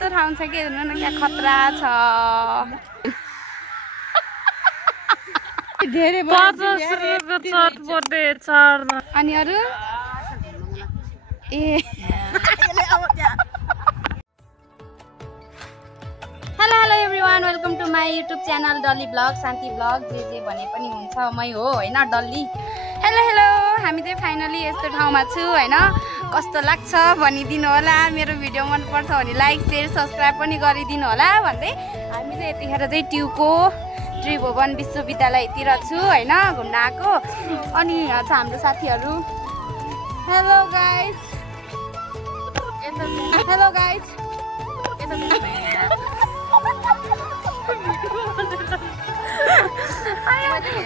यस्तो ठाउँ छ कि हेर्नु न क्या खतरा छ धेरै अनि अरु ए hello everyone welcome to my YouTube channel Dolly blog Shanti blog जे भने पनि हुन्छ मै हो हैन डल्ली हेलो हामी चाहिँ फाइनली यस्तो ठाउँमा छु हैन कस्तो लाग्छ भनिदिनु होला मेरो भिडियो मन पर्छ भने लाइक शेयर सब्स्क्राइब पनि गरिदिनु होला भन्दै हामी चाहिँ यतिखेर चाहिँ ट्युको त्रिभुवन विश्वविद्यालयतिर छु हैन घुम्न आएको अनि यहाँ छ हाम्रो साथीहरु हेलो गाइस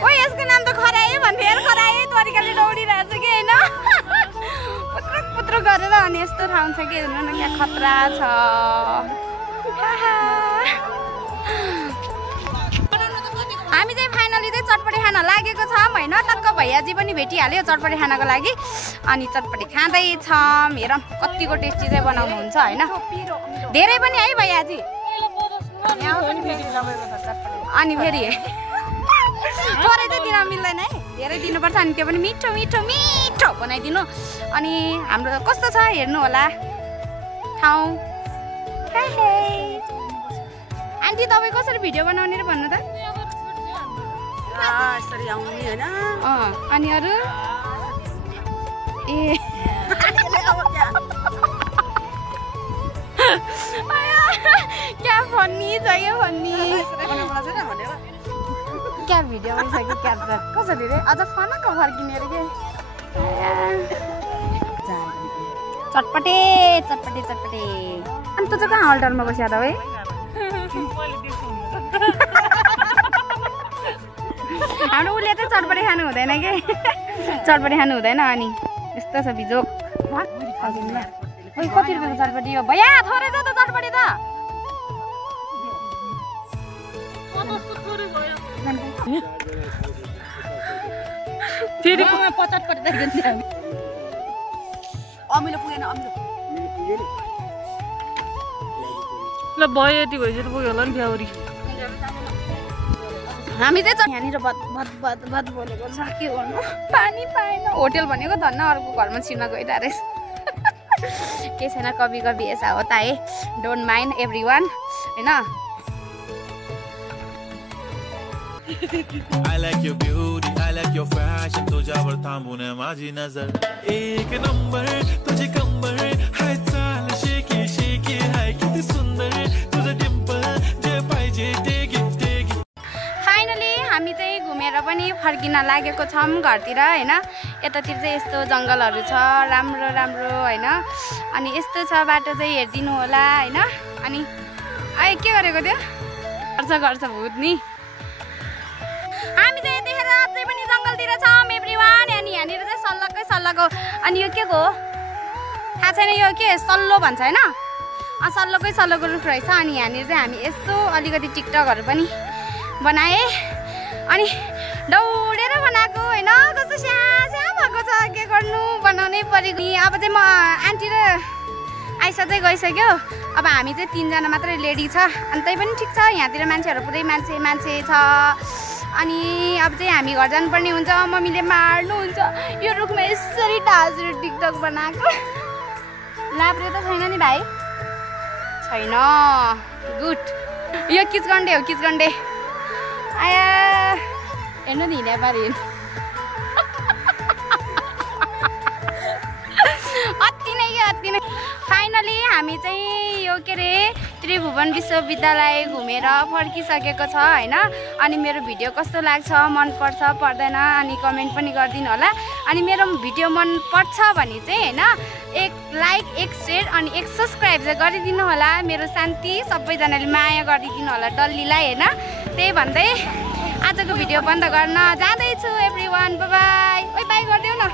ओ यसको नाम त खराए भन्थे यार खराए तरिकाले दौडिरहेछ कि हैन पुत्रो गरेर अनि यस्तो ठाउँ छ कि हेर्नु न क्या खतरा छ हामी चाहिँ फाइनली चाहिँ चटपटी खान लागेको छौं हैन टक्क भैयाजी पनि भेटिहाल्यो चटपटी खानको लागि अनि चटपटी खाँदै छौं हेरौं कतिको टेस्टी चाहिँ बनाउनु हुन्छ हैन धेरै पनि है भैयाजी अनि फेरि थोरै चाहिँ दिन मिल्दैन है धेरै दिनुपर्छ अनि त्यो पनि मिठो मिठो मिठो बनाइदिनु अनि हाम्रो कस्तो छ हेर्नु होला ठाउँ आन्टी तपाईँ कसरी भिडियो बनाउने र भन्नु त यसरी आउने हैन अनि अरु ए क्या फन्नी छ यो फन्नी क्या भिडियो छ कि क्याप्चर कसरी रे अझ फनक्क फर्किने रे के चटपटे चटपटे चटपटे अनि त चाहिँ कहाँ अल्टरमा बस्या त है हाम्रो उसले चाहिँ चटपटे खानु हुँदैन के चटपटे खानु हुँदैन अनि यस्तो छ बिजोक कति रुपियाँको चटपटी हो भैया थोरै छ त चटपटी त फेरि 50 पटि दिन्छ अमिलो पुगेन अमिलो ल भयो यति भइसक्यो पुग्यो होला नि फ्याउरी हामी चाहिँ यहाँनिर भत बोलेको छ के गर्नु पानी पाएन होटेल भनेको धन्न अर्को घरमा छिर्न गइरहेको रहेछ के छैन कभी कभी ऐसा होता है डोन्ट माइन्ड एभ्रीवान हैन I like your beauty, I like your fashion. तुझ्यावर थांबून माझी नजर एक नंबर तुझी कंबर हाय चाल शेकी शेकी हाय किती सुंदर तुझं डिंपल जे पाहिजे टेगी टेगी फाइनली हामी चाहिँ घुमेर पनि फर्किन लागेको छौं घरतिर हैन यतातिर चाहिँ यस्तो जंगलहरु छ राम्रो राम्रो हैन अनि यस्तो छ बाटो चाहिँ हेर्दिनु होला हैन अनि आइ के गरेको त्यो गर्छ भूत नि हामी चाहिँ यतिखेर अझै पनि जंगलतिर छौं एभ्रीवान अनि यहाँनिर चाहिँ सल्लाको अनि यो के हो थाहा छैन यो के सल्लो भन्छ हैन सल्लोको रुख रहेछ अनि यहाँनिर चाहिँ हामी यस्तो अलिकति टिकटकहरु पनि बनाए अनि दौडेर बनाएको हैन कस्तो स्या भएको छ के गर्नु बनाउनै पर्यो नि अब चाहिँ म आन्टी र आइसा चाहिँ गइसक्यो अब हामी चाहिँ 3 जना मात्रै लेडी छ अनि तै पनि ठीक छ यहाँतिर मान्छेहरु पुरै मान्छे छ अनि अब चाहिँ हामी घर जानुपर्ने हुन्छ मम्मीले मार्नुहुन्छ यो रुखमा यसरी टाजेर टिकटक बनाएको लाप्रे त छैन नि भाइ छैन गुड यो किचगण्डे हो किचगण्डे आया हेर्नु नि हिँड्या पारि अति नै फाइनली हामी चाहिँ यो के रे त्रिभुवन विश्वविद्यालय घुमेर फर्किसकेको छ हैन अनि मेरो भिडियो कस्तो लाग्छ मन पर्छ पर्दैन अनि कमेन्ट पनि गरिदिनु होला अनि मेरो भिडियो मन पर्छ भने चाहिँ हैन एक लाइक एक शेयर अनि एक सब्स्क्राइब चाहिँ गरिदिनु होला मेरो शान्ति सबैजनाले माया गरिदिनु होला डल्लीलाई हैन त्यही भन्दै आजको भिडियो बन्द गर्न जाँदैछु एभ्रीवान बाइ ओइ बाइ गरिदेऊ न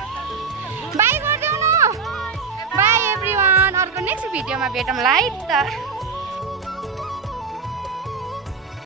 बाइ एभ्रीवान अर्को नेक्स्ट भिडियोमा भेटौँला है त